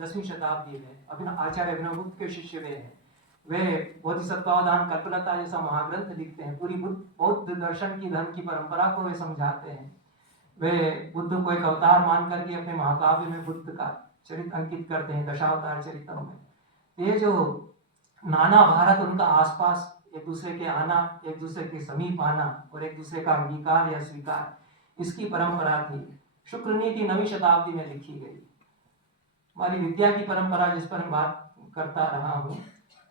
10वीं शताब्दी में आचार्य अभिनवगुप्त के शिष्य वे हैं। वे बोधिसत्वावधान कल्पलता जैसा महाग्रंथ लिखते हैं। पूरी बौद्ध दर्शन की धर्म की परंपरा को वे समझाते हैं। वे बुद्ध को एक अवतार मान करके अपने महाकाव्य में बुद्ध का चरित्र अंकित करते हैं, दशावतार चरित्रों में। ये जो नाना भारत, उनका आसपास एक दूसरे के आना, एक दूसरे के समीप आना और एक दूसरे का अंगीकार या स्वीकार, इसकी परंपरा थी। शुक्र नीति 9वीं शताब्दी में लिखी गई। हमारी विद्या की परंपरा जिस पर मैं बात करता रहा हूँ,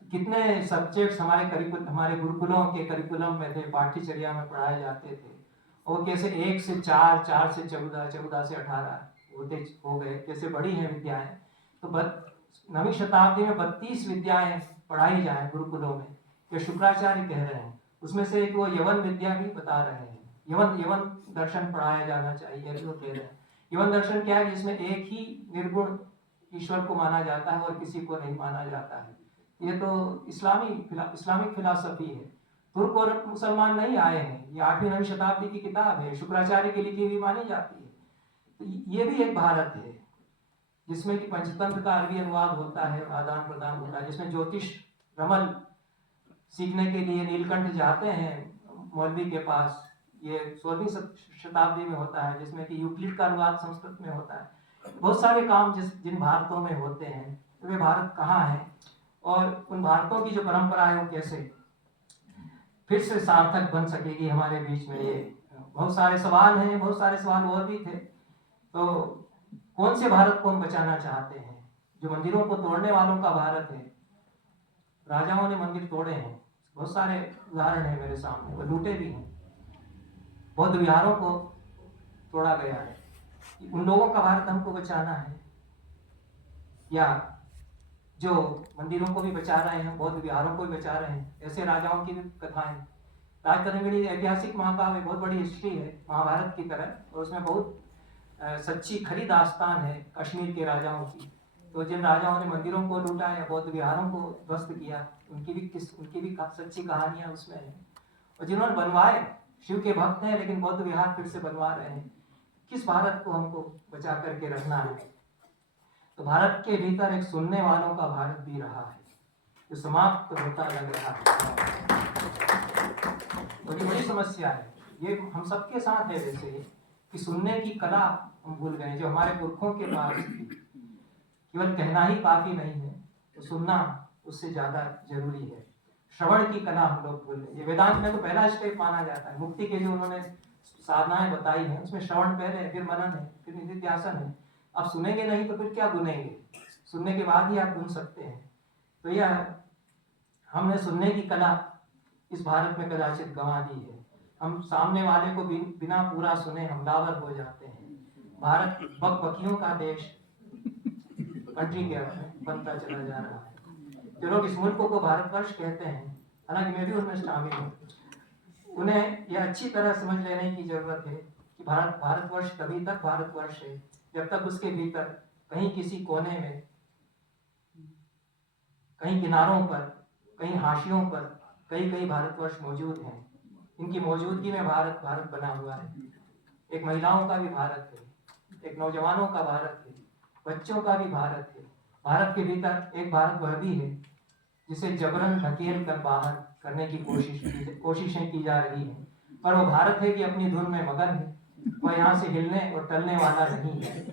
कितने सब्जेक्ट्स हमारे गुरुकुलों के करिकुलम में थे, पाठ्यचर्या में पढ़ाए जाते थे, और कैसे 1 से 4, 4 से 14, 14 से 18 होते हो गए, कैसे बड़ी हैं विद्याएं। तो 9वीं शताब्दी में 32 विद्याएं पढ़ाई जाए गुरुकुलों में, ये शुक्राचार्य कह रहे हैं। उसमें से एक वो यवन विद्या भी बता रहे हैं। यवन दर्शन पढ़ाया जाना चाहिए, जो कह रहे हैं। यवन दर्शन क्या है, जिसमें एक ही निर्गुण ईश्वर को माना जाता है और किसी को नहीं माना जाता है। ये तो इस्लामिक फिलॉसफी है। तुर्क और मुसलमान नहीं आए हैं, ये 8वीं 9वीं शताब्दी की किताब है, शुक्राचार्य की लिखी हुई मानी जाती है। तो ये भी एक भारत है जिसमें कि पंचतंत्र का अरबी अनुवाद होता है, आदान प्रदान होता है, जिसमें ज्योतिष रमल सीखने के लिए नीलकंठ जाते हैं मौलवी के पास। ये 16वीं शताब्दी में होता है, जिसमें कि यूक्लिड का अनुवाद संस्कृत में होता है। बहुत सारे काम जिन भारतों में होते हैं, तो वे भारत कहाँ हैं और उन भारतों की जो परंपरा है वो कैसे फिर से सार्थक बन सकेगी हमारे बीच में। ये बहुत सारे सवाल हैं, बहुत सारे सवाल और भी थे। तो कौन से भारत को हम बचाना चाहते हैं? जो मंदिरों को तोड़ने वालों का भारत है। राजाओं ने मंदिर तोड़े हैं, बहुत सारे उदाहरण है मेरे सामने, वो लूटे भी हैं। बौद्ध विहारों को तोड़ा गया है। उन लोगों का भारत हमको बचाना है, या जो मंदिरों को भी बचा रहे हैं, बौद्ध विहारों को भी बचा रहे हैं? ऐसे राजाओं की भी कथाएं। राजतरंगिणी ऐतिहासिक महाकाव्य, बहुत बड़ी हिस्ट्री है महाभारत की तरह, और उसमें बहुत सच्ची खरी दास्तान है कश्मीर के राजाओं की। तो जिन राजाओं ने मंदिरों को लूटा या बौद्ध विहारों को ध्वस्त किया, उनकी भी सच्ची कहानियां उसमें है। और जिन्होंने बनवाए, शिव के भक्त हैं लेकिन बौद्ध विहार फिर से बनवा रहे हैं। किस भारत को हमको बचा करके रखना है? तो भारत के भीतर एक सुनने वालों का भारत भी रहा है, जो समाप्त होता लग रहा है। बड़ी बड़ी समस्या है ये, हम सबके साथ है वैसे, कि सुनने की कला हम भूल गए, जो हमारे पुरखों के पास थी। केवल कहना ही काफी नहीं है, तो सुनना उससे ज्यादा जरूरी है। श्रवण की कला हम लोग भूल गए। ये वेदांत में तो पहला स्टेप माना जाता है। मुक्ति के जो उन्होंने साधनाएं बताई हैं, उसमें श्रवण पहले है, फिर मनन है, फिर निधिध्यासन है। आप सुनेंगे नहीं तो फिर क्या गुनेंगे? सुनने के बाद ही आप गुन सकते हैं। तो यह हमने सुनने की कला इस भारत में कदाचित गंवा दी है। हम सामने वाले को बिना पूरा सुने हमलावर हो जाते हैं। भारत बकबकियों का देश कंट्री के अर्थ में बनता चला जा रहा है। जो लोग इस मुल्क को भारतवर्ष कहते हैं, हालांकि मैं भी उनमें शामिल हूँ, उन्हें यह अच्छी तरह समझ लेने की जरूरत है कि भारतवर्ष तभी तक भारतवर्ष है जब तक उसके भीतर कहीं किसी कोने में, कहीं किनारों पर, कहीं हाशियों पर कई भारतवर्ष मौजूद हैं। इनकी मौजूदगी में भारत बना हुआ है। एक महिलाओं का भी भारत है, एक नौजवानों का भारत है, बच्चों का भी भारत है। भारत के भीतर एक भारत वह भी है जिसे जबरन धकेल कर बाहर करने की कोशिशें की जा रही हैं, पर वो भारत है कि अपनी धुन में मगन है, वह यहाँ से हिलने और टलने वाला नहीं है।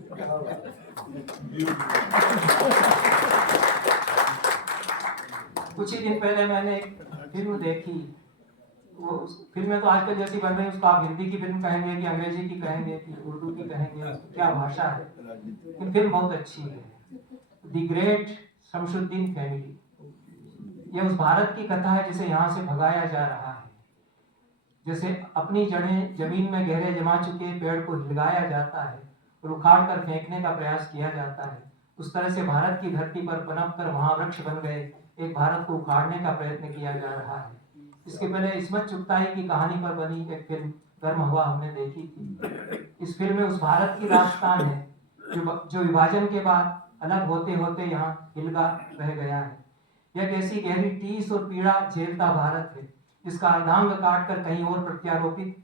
कुछ ही दिन पहले मैंने एक फिल्म देखी। वो फिल्में तो आजकल जैसी बन रही है, उसको आप हिंदी की फिल्म कहेंगे कि अंग्रेजी की कहेंगे कि उर्दू की कहेंगे, क्या भाषा है। लेकिन फिल्म बहुत अच्छी है, द ग्रेट शमशुद्दीन फैमिली। यह उस भारत की कथा है जिसे यहाँ से भगाया जा रहा है। जैसे अपनी जड़ें जमीन में गहरे जमा चुके पेड़ को हिलगाया जाता है और उखाड़ कर फेंकने का प्रयास किया जाता है, उस तरह से भारत की धरती पर पनप कर महावृक्ष बन गए एक भारत को उखाड़ने का प्रयत्न किया जा रहा है। इसके पहले इस्मत चुगताई की कहानी पर बनी एक फिल्म गर्म हवा हमने देखी थी। इस फिल्म में उस भारत की दास्तान है जो विभाजन के बाद अलग होते होते यहाँ हिलगा रह गया है। यह कैसी गहरी टीस और पीड़ा झेलता भारत है जिसका अर्धांग काट कर कहीं और प्रत्यारोपित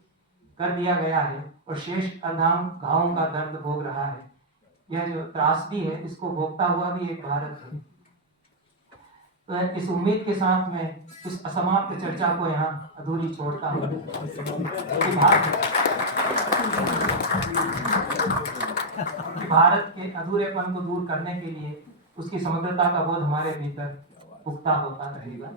कर दिया गया है और शेष अर्धांग घावों का दर्द भोग रहा है। यह जो त्रासदी है इसको भोगता हुआ भी एक भारत है। तो इस उम्मीद के साथ मैं इस असमाप्त चर्चा को यहाँ अधूरी छोड़ता हूँ कि भारत के अधूरेपन को दूर करने के लिए उसकी समग्रता का बोध हमारे भीतर पुख्ता होता रहेगा।